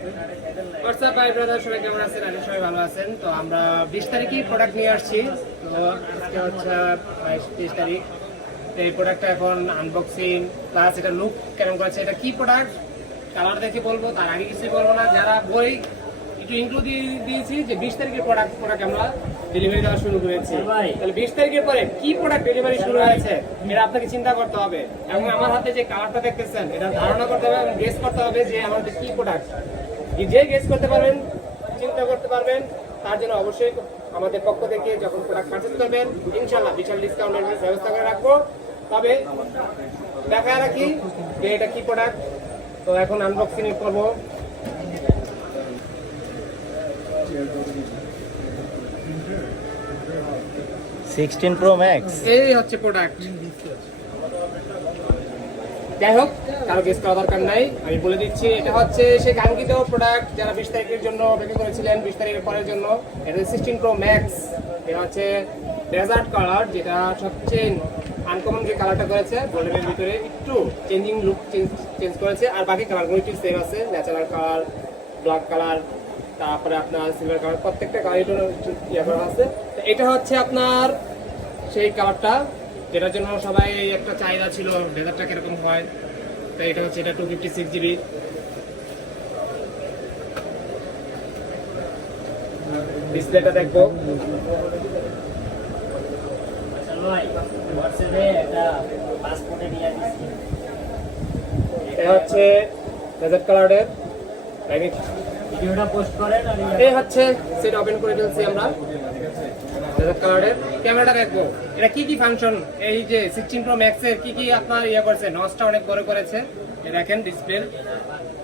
WhatsApp ভাই brother, সবাই কেমন আছেন? আমি সবাই ভালো আছেন। তো আমরা 20 তারিখে প্রোডাক্ট নিয়ে আসছি। তো আজকে হচ্ছে 22-23 তারিখ। তো এই প্রোডাক্টটা এখন আনবক্সিং প্লাস এটা লুক কেমন করেছে, এটা কি প্রোডাক্ট কালার দেখে বলবো, তার আগে কিছুই বলবো না। যারা বই একটু ইনক্লুড দিয়েছি যে 20 তারিখের প্রোডাক্ট আমরা ডেলিভারি দেওয়া শুরু করেছি। তাহলে 20 তারিখের পরে কি প্রোডাক্ট ডেলিভারি শুরু হয়েছে এটা আপনাকে চিন্তা করতে হবে, এবং আমার হাতে যে কালারটা দেখতেছেন এটা ধারণা করতে হবে এবং গেস করতে হবে যে আমাদের কি প্রোডাক্ট। যে গেস করতে পারবেন, চিন্তা করতে পারবেন, তার জন্য অবশ্যই আমাদের পক্ষ থেকে যখন প্রোডাক্ট পারচেজ করবেন ইনশাআল্লাহ বিশাল ডিসকাউন্টের ব্যবস্থা করে রাখবো। তবে দেখায় রাখি যে এটা কি প্রোডাক্ট। তো এখন আনবক্সিং করবো। সিক্সটিন প্রো ম্যাক্স, এই হচ্ছে প্রোডাক্ট। যাই হোক, কারো গেস করা দরকার নাই, আমি বলে দিচ্ছি এটা হচ্ছে সেই কাঙ্ক্ষিত প্রোডাক্ট যারা 20 তারিখের জন্য অপেক্ষা করেছিলেন, 20 তারিখের পরের জন্য। এটা 16 প্রো ম্যাক্স। এটা হচ্ছে ডেজার্ট কালার, যেটা সবচেয়ে আনকমন যে কালারটা করেছে, গোল্ডেনের ভিতরে একটু চেঞ্জিং লুক চেঞ্জ করেছে। আর বাকি কালারগুলো একটু সেম আছে, ন্যাচারাল কালার, ব্ল্যাক কালার, তারপরে আপনার সিলভার কালার, প্রত্যেকটা কালার ইয়ে করা আছে। তো এটা হচ্ছে আপনার সেই কালারটা যেটার জন্য সবাই একটা চাহিদা ছিল ডেজার্টটা কিরকম হয়। তো এটা হচ্ছে এটা 256 জিবি। ডিসপ্লেটা দেখবো। এটা হচ্ছে ডেজার্ট কালারের ভিডিওটা পোস্ট করেন। এই হচ্ছে সেটা ওপেন করে ফেলছি আমরা। ডেজার্ট কালারের ক্যামেরাটা দেখবো, এটা কি কি ফাংশন, এই যে 16 প্রো ম্যাক্স এর কি কি আপনার ইয়ে করেছে, নচটা অনেক বড় করেছে। এই দেখেন ডিসপ্লে,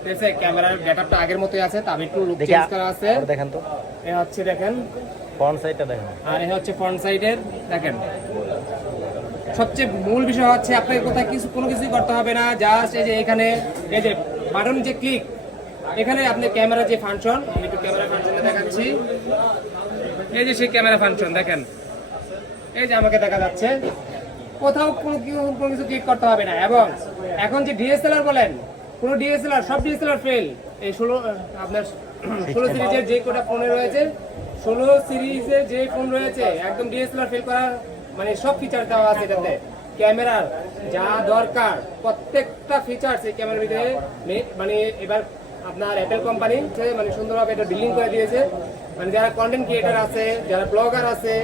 ঠিক আছে, ক্যামেরার ব্যাকআপটা আগের মতোই আছে, তবে একটু লুক চেঞ্জ করা আছে। দেখেন তো, এই হচ্ছে দেখেন ফ্রন্ট সাইডটা দেখেন, আর এই হচ্ছে ফ্রন্ট সাইডের দেখেন। সবচেয়ে মূল বিষয় হচ্ছে আপনাকে কোথায় কোনো কিছুই করতে হবে না, জাস্ট এই যে এখানে এই যে বাটন যে ক্লিক, এখানে আপনি ক্যামেরা যে ফাংশন, আমি একটু ক্যামেরা ফাংশনটা দেখাচ্ছি। এই যে সেই ক্যামেরা ফাংশন দেখেন, এই যে আমাকে দেখা যাচ্ছে, কোথাও কোনো কিছু ক্লিক করতে হবে না। এবং এখন যে ডিএসএলআর বলেন, কোনো ডিএসএলআর, সব ডিএসএলআর ফেল। এই 16 আপনার 16 সিরিজের যে কোটা ফোনে রয়েছে, 16 সিরিজের যে ফোন রয়েছে একদম ডিএসএলআর ফেল করার মানে সব ফিচার দেওয়া আছে এটাতে। ক্যামেরার যা দরকার প্রত্যেকটা ফিচার্স এই ক্যামেরার ভিতরে মানে এবার আপনার অ্যাপেল কোম্পানি মানে সুন্দরভাবে এটা বিল্ডিং করে দিয়েছে। মানে যারা কন্টেন্ট ক্রিয়েটার আছে, যারা ব্লগার আছে,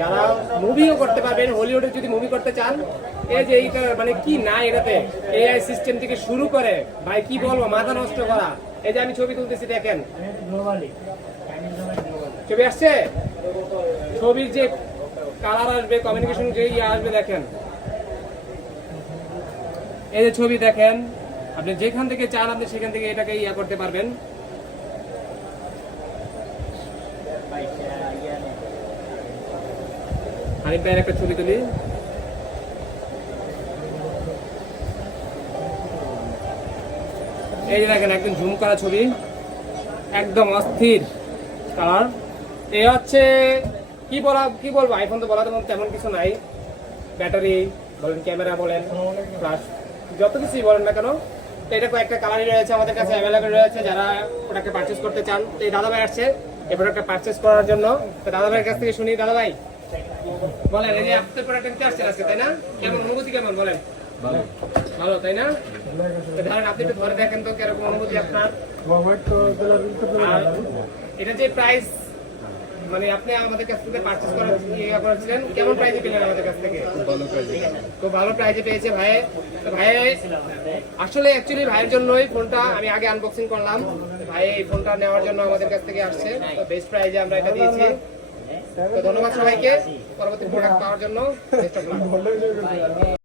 যারা মুভিও করতে পারবেন, হলিউডে যদি মুভি করতে চান, এই যে এইটা মানে কি না এটাতে এআই সিস্টেম থেকে শুরু করে ভাই কি বলবো, মাথা নষ্ট করা। এই যে আমি ছবি তুলতেছি দেখেন, ছবি আসছে, ছবির যে কালার আসবে, কমিউনিকেশন যে ইয়ে আসবে দেখেন। এই যে ছবি দেখেন, আপনি যেখান থেকে চান আপনি সেখান থেকে এটাকে ইয়া করতে পারবেন। আরিফ ভাইয়ের একটা ছবি তুলি। এই যে দেখেন একদম ঝুম করা ছবি, একদম অস্থির কালার। এই হচ্ছে কি বলবো, আইফোন তো বলার তেমন কিছু নাই। ব্যাটারি বলেন, ক্যামেরা বলেন, প্লাস যত কিছুই বলেন না কেন, তো এটা কয়েকটা কালারই রয়েছে আমাদের কাছে অ্যাভেলেবেল রয়েছে। যারা ওটাকে পারচেস করতে চান, তো এই দাদা ভাই আসছে এই প্রোডাক্টটা পারচেস করার জন্য। তো দাদা ভাইয়ের কাছ থেকে শুনি, দাদা ভাই বলেন, এই যে আপনার প্রোডাক্ট নিতে আসছেন আজকে, তাই না? কেমন অনুভূতি, কেমন বলেন? ভালো, তাই না? ধরেন আপনি একটু ধরে দেখেন তো কিরকম অনুভূতি আপনার। আর এটা যে প্রাইস মানে আপনি আমাদের কাছ থেকে পারচেজ করেছিলেন, কেমন প্রাইসে পেলেন আমাদের কাছ থেকে? খুব ভালো প্রাইসে পেয়েছে ভাই। ভাই আসলে অ্যাকচুয়ালি ভাইয়ের জন্যই ফোনটা আমি আগে আনবক্সিং করলাম। ভাই এই ফোনটা নেওয়ার জন্য আমাদের কাছ থেকে আসছে, তো বেস্ট প্রাইসে আমরা এটা দিয়েছি। তো ধন্যবাদ সবাইকে পরবর্তী প্রোডাক্ট পাওয়ার জন্য।